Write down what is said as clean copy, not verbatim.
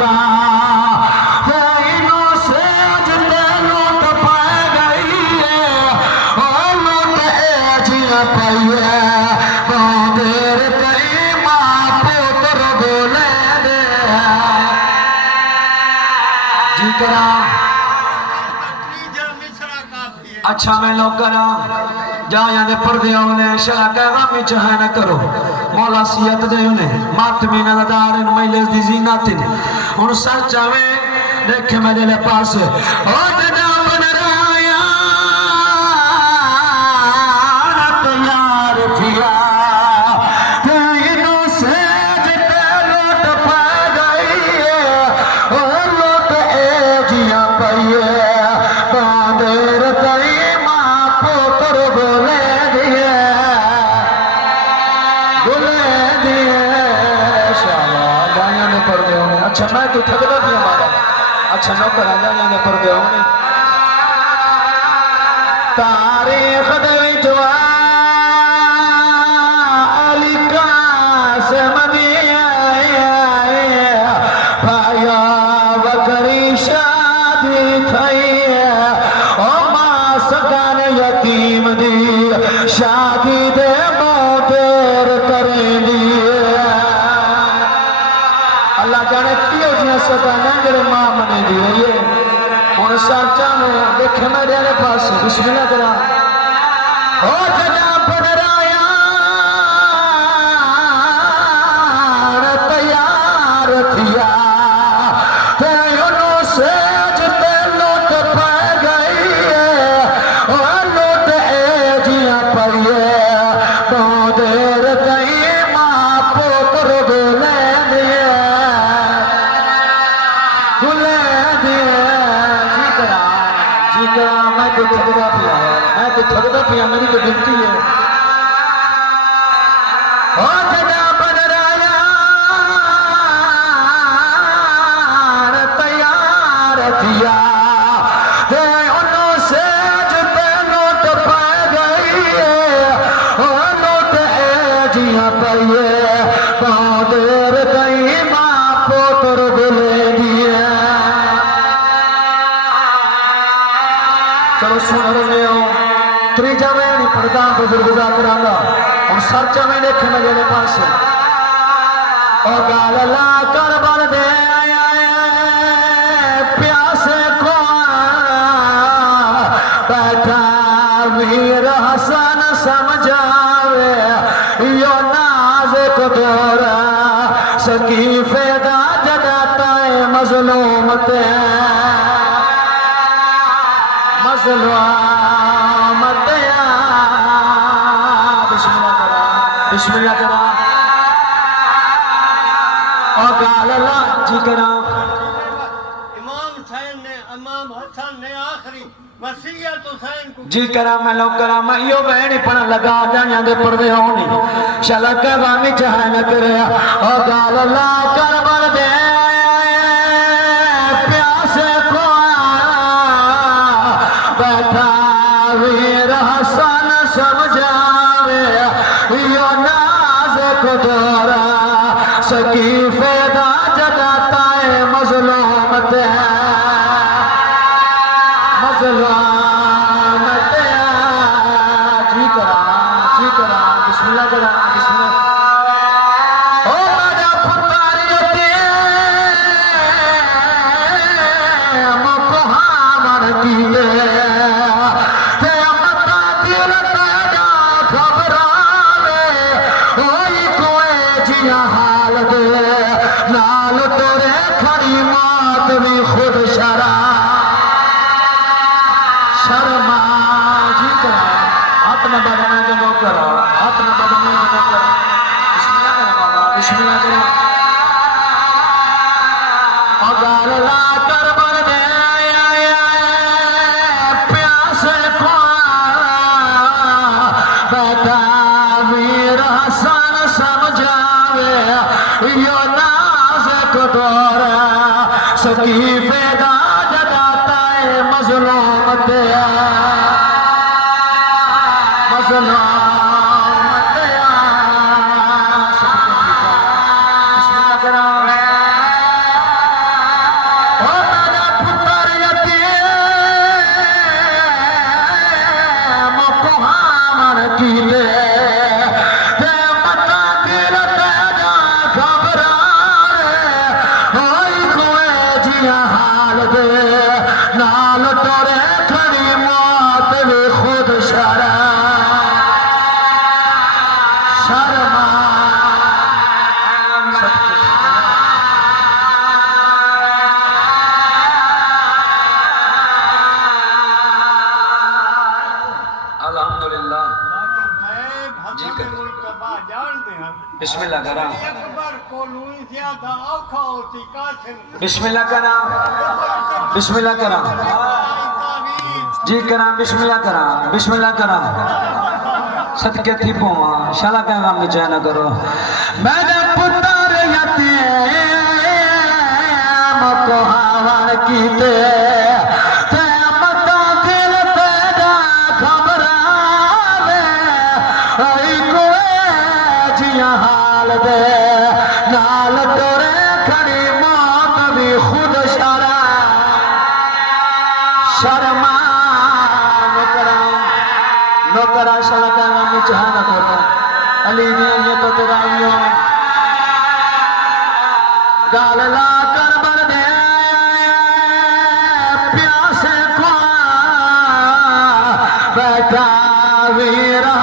पिया इनो से जते लूट पा गई है ओ लूट जिया पाइए देर कई माँ पुत्र बोले दे जी करा अच्छा मैं लोग करा जाया दे पर्दे आने शरा कहवा में चाहे न करो मौला सियत दे उन्हें मातमी नदार इन महिलेस दी जीनातिन उन सर चावे देखे मेरे पास ओ तेरा बनराया तैयार किया तेनों से जते लूट पा गई है ओ लूट जिया पाइए बांदेर कई माँ पुत्र बोले दिए शाबाश गाया ने पर्दे होने अच्छा मैं तो थकदा भी हमारा अच्छा नौकर आ गाया ने पर्दे होने तारीख दे विचवा अली कासिम दिया भाया बकरी शादी थई ओ मां सगान यतीम दी शादी दे मोटेर करेंदी अल्लाह जाने कियो जिया सगाना मेरे मां मने दी रही है उन साचा में देखे मेरे पास बिस्मिल्लाह करा ओ जदा बनराया तैयार थिया ते उनो से जते लूट पा गई है ओ लूट जिया पाइए तो देर कई माँ पुत्र बोले दिए जी करा मैं तो थकदा पिया मेरी तो गिनती है ओ जदा बनराया तैयार थिया ते उनो से जते लूट पा गई है ओ लूट जिया पाइए देर कई माँ पुत्र बोले दिए चलो सुन रहे हो त्रीजा में नहीं पढ़ता बुजुर्ग करांगा और सरचा में देखे मेरे पास और गाल ला कर बन दे प्यासे को बैठा वीर हसन समझावे यो नाजुक दौरा सकीफे दा जदाता है मजलूम ते मजलूम ते बिस्मिल्लाह करा और गाल ला जी करा इमाम हुसैन ने इमाम हसन ने आखिरी वसीयत हुसैन को जी करा मैं लोग करा मैं यो बहन पढ़ लगा जाया दे पर्दे होनी शला कहवा में चाहे न करे और गाल ला कर बर दे प्यासे को बैठा वीर हसन समझावे यो नाजुक दौरा सकीफे दा जदाता है मजलूम ते मजलूम ते जी करा बिस्मिल्लाह करा बिस्मिल्लाह ओ मेरा पुकारियते मुकहामन किए ते मता दिल तेरा घबरावे ओई कोई जिया हाल दे नाल तेरे खड़ी मौत भी खुद शर्मा जी करा हाथ न बदने जो करा हाथ न बदने जो करा बिस्मिल्लाह करा बाबा बिस्मिल्लाह करा और गाल ला कर बर दे प्यासे को बैठा वीर हसन समझावे यो नाजुक दौरा सकीफे दा अल्हम्दुलिल्लाह डॉक्टर साहब जी हसन करें। मुल्तबा जानते हैं बिस्मिल्लाह करा अकबर को लुई ज्यादा औखा होती कासिम बिस्मिल्लाह करा बिस्मिल्लाह करा जी करा बिस्मिल्लाह करा सदके थी पोवा शाला का गम चैन करो मैंने पुत्र यतीम को हावर कीते ते मता दिल तेरा घबरावे आई कोए जिया हाल दे नाल तोरे खड़ी मौत भी खुद शर्मा नौकरा शलका में जहान करो अली ने ये तो तेरा यो गाल ला कर बर दे प्यासे को बैठा वीरा